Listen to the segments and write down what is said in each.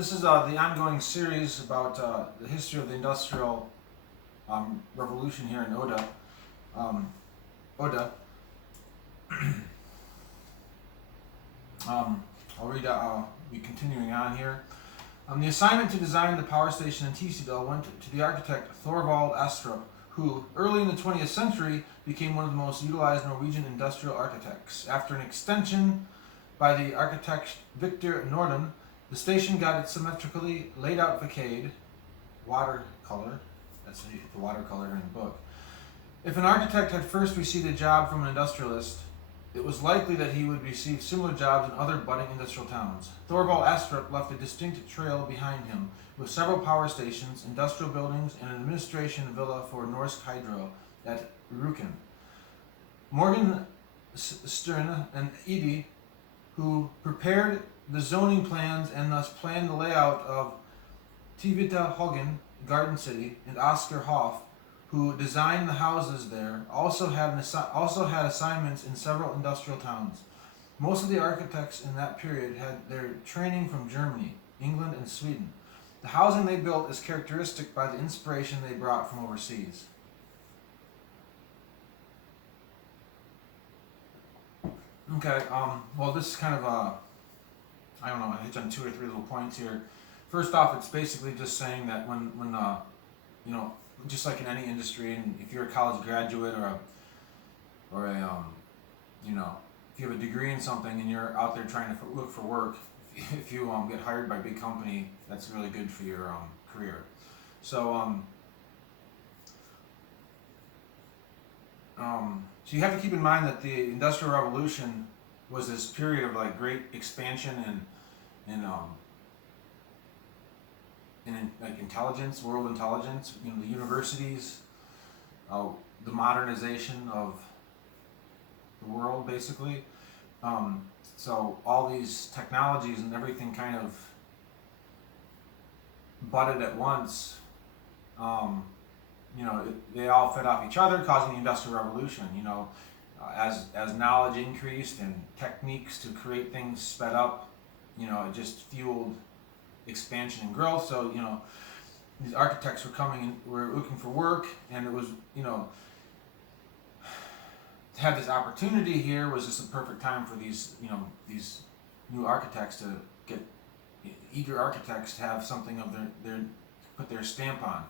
This is the ongoing series about the history of the Industrial Revolution here in Odda. Odda. I'll read. I'll be continuing on here. The assignment to design the power station in Tisidal went to the architect Thorvald Astrup, who, early in the 20th century, became one of the most utilized Norwegian industrial architects. After an extension by the architect Victor Norden, the station got its symmetrically laid out facade, watercolor, that's the watercolor in the book. If an architect had first received a job from an industrialist, it was likely that he would receive similar jobs in other budding industrial towns. Thorvald Astrup left a distinct trail behind him, with several power stations, industrial buildings, and an administration villa for Norsk Hydro at Rjukan. Morgan Stern and Edie, who prepared the zoning plans and thus planned the layout of Tivita Haugen Garden City, and Oscar Hoff, who designed the houses there, also had assignments in several industrial towns. Most of the architects in that period had their training from Germany, England, and Sweden. The housing they built is characteristic by the inspiration they brought from overseas. Okay, well, this is kind of I don't know, I hit on 2 or 3 little points here. First off, it's basically just saying that when you know, just like in any industry, and if you're a college graduate or a you know, if you have a degree in something and you're out there trying to look for work, if you get hired by a big company, that's really good for your career. So so you have to keep in mind that the Industrial Revolution was this period of like great expansion and like intelligence, world intelligence. You know, the universities, the modernization of the world, basically. So all these technologies and everything kind of butted at once. You know, they all fed off each other, causing the Industrial Revolution. You know, as knowledge increased and techniques to create things sped up, you know, it just fueled expansion and growth. So, you know, these architects were coming and were looking for work, and it was, you know, to have this opportunity here was just a perfect time for these, you know, these new architects to get eager architects to have something of their put their stamp on.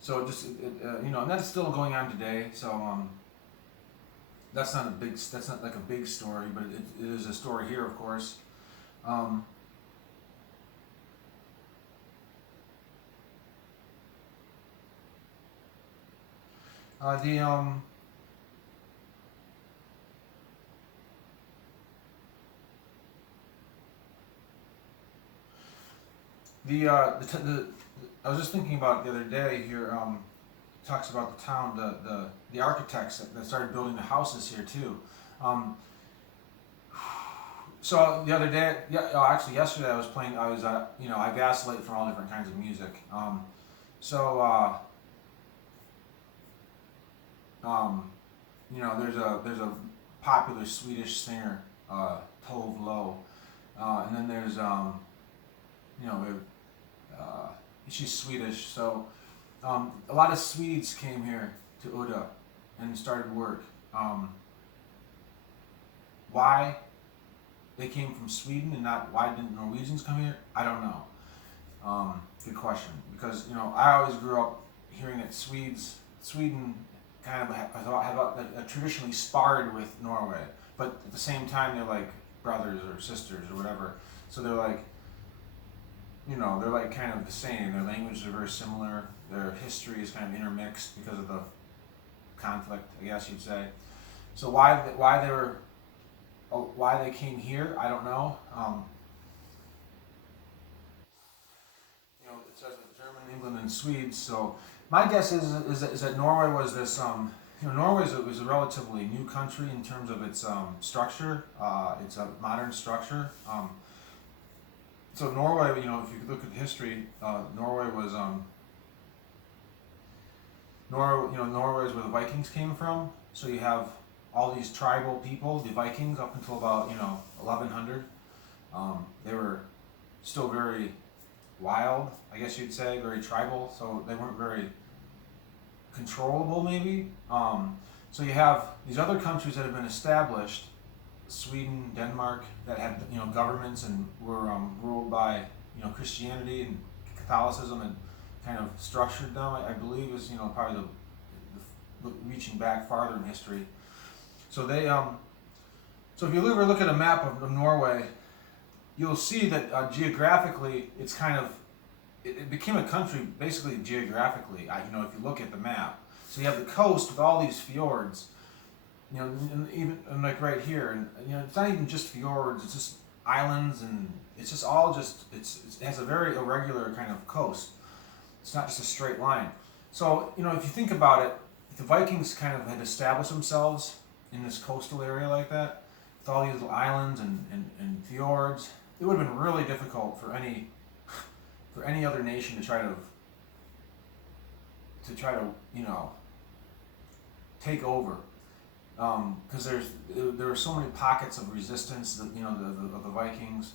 So it just you know, and that's still going on today. So that's not like a big story, but it is a story here, of course. I was just thinking about it the other day here. Talks about the town, the architects that started building the houses here too. So the other day, actually yesterday, I was you know, I vacillate from all different kinds of music. You know, there's a popular Swedish singer, Tove Lo, and then there's you know, she's Swedish, so a lot of Swedes came here to Odda and started work. Why they came from Sweden and not why didn't Norwegians come here? I don't know. Good question, because you know, I always grew up hearing that Sweden kind of have traditionally sparred with Norway, but at the same time they're like brothers or sisters or whatever. So they're like, you know, they're like kind of the same. Their languages are very similar. Their history is kind of intermixed because of the conflict, I guess you'd say. So why they came here, I don't know. You know, it says that German, England, and Swedes. So my guess is that Norway was this. You know, Norway was a relatively new country in terms of its structure. It's a modern structure. So Norway, you know, if you look at the history, Norway was Norway is where the Vikings came from. So you have all these tribal people, the Vikings, up until about 1100. They were still very wild, I guess you'd say, very tribal. So they weren't very controllable, maybe. So you have these other countries that have been established, Sweden, Denmark, that had governments and were ruled by Christianity and Catholicism and kind of structured them. I believe is probably the reaching back farther in history. So they so if you ever look at a map of Norway, you'll see that geographically it's kind of it became a country basically geographically. If you look at the map, so you have the coast with all these fjords, and even like right here, and it's not even just fjords; it's just islands, and it's just all it has a very irregular kind of coast. It's not just a straight line. So if you think about it, if the Vikings kind of had established themselves in this coastal area like that, with all these little islands and fjords, it would have been really difficult for any other nation to try to take over, because there are so many pockets of resistance that of the Vikings,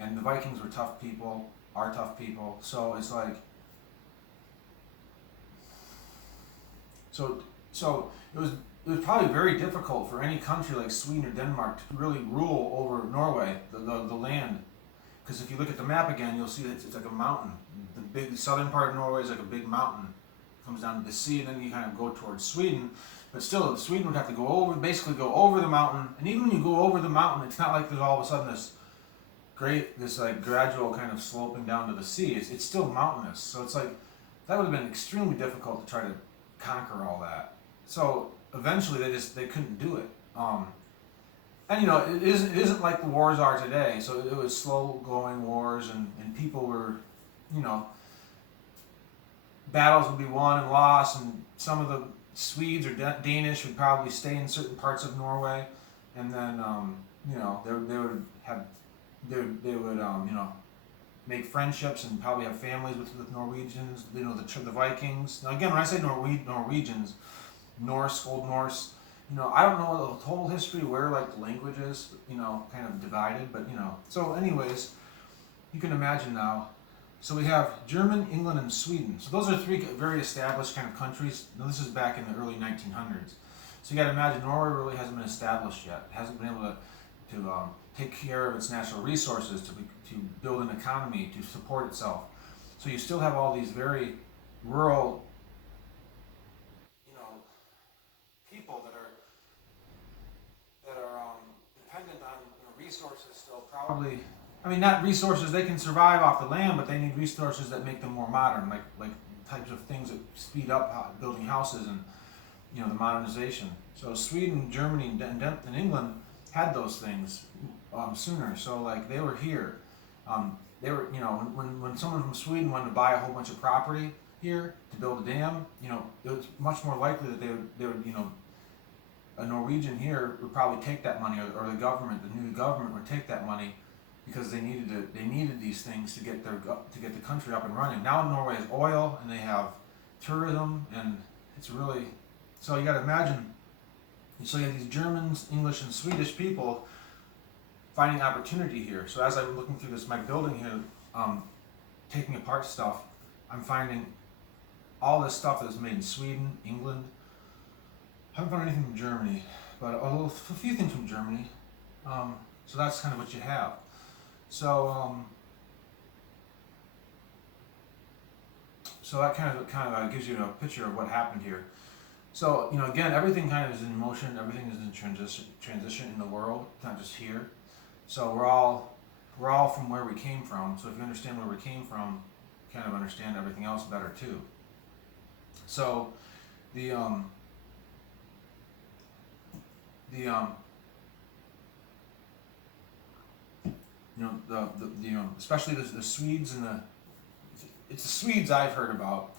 and the Vikings were tough people, are tough people. So it's like so it was probably very difficult for any country like Sweden or Denmark to really rule over Norway, the land. Because if you look at the map again, you'll see that it's like a mountain. The southern part of Norway is like a big mountain. It comes down to the sea, and then you kind of go towards Sweden. But still, Sweden would have to basically go over the mountain. And even when you go over the mountain, it's not like there's all of a sudden this like gradual kind of sloping down to the sea. It's still mountainous. So it's like, that would have been extremely difficult to try to conquer all that. So eventually they couldn't do it. And it isn't like the wars are today. So it was slow going wars, and people were, battles would be won and lost, and some of the Swedes or Danish would probably stay in certain parts of Norway, and then they would make friendships and probably have families with Norwegians. The Vikings. Now again, when I say Norwegians, Norse, Old Norse. I don't know the total history where like the language is, kind of divided, but So anyways, you can imagine now. So we have German, England, and Sweden. So those are three very established kind of countries. Now this is back in the early 1900s. So you got to imagine Norway really hasn't been established yet. It hasn't been able to take care of its natural resources, to build an economy, to support itself. So you still have all these very rural, people that are dependent on resources still. Probably, I mean, not resources they can survive off the land, but they need resources that make them more modern, like types of things that speed up building houses and the modernization. So Sweden, Germany, and England had those things sooner. So like they were here. They were when someone from Sweden wanted to buy a whole bunch of property here to build a dam, it was much more likely that they would a Norwegian here would probably take that money, or the new government would take that money, because they needed these things to get the country up and running. Now Norway has oil, and they have tourism, and it's really, so you got to imagine. So you have these Germans, English, and Swedish people finding opportunity here. So as I'm looking through my building here, taking apart stuff, I'm finding all this stuff that is made in Sweden, England. I haven't found anything from Germany, but a few things from Germany. So that's kind of what you have. So so that kind of gives you a picture of what happened here. So again, everything kind of is in motion. Everything is in transition in the world. It's not just here. So we're all from where we came from. So if you understand where we came from, you kind of understand everything else better too. So the especially the Swedes and it's the Swedes I've heard about,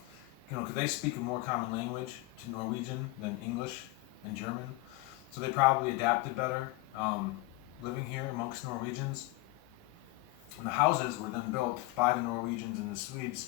because they speak a more common language to Norwegian than English and German, so they probably adapted better living here amongst Norwegians. And the houses were then built by the Norwegians and the Swedes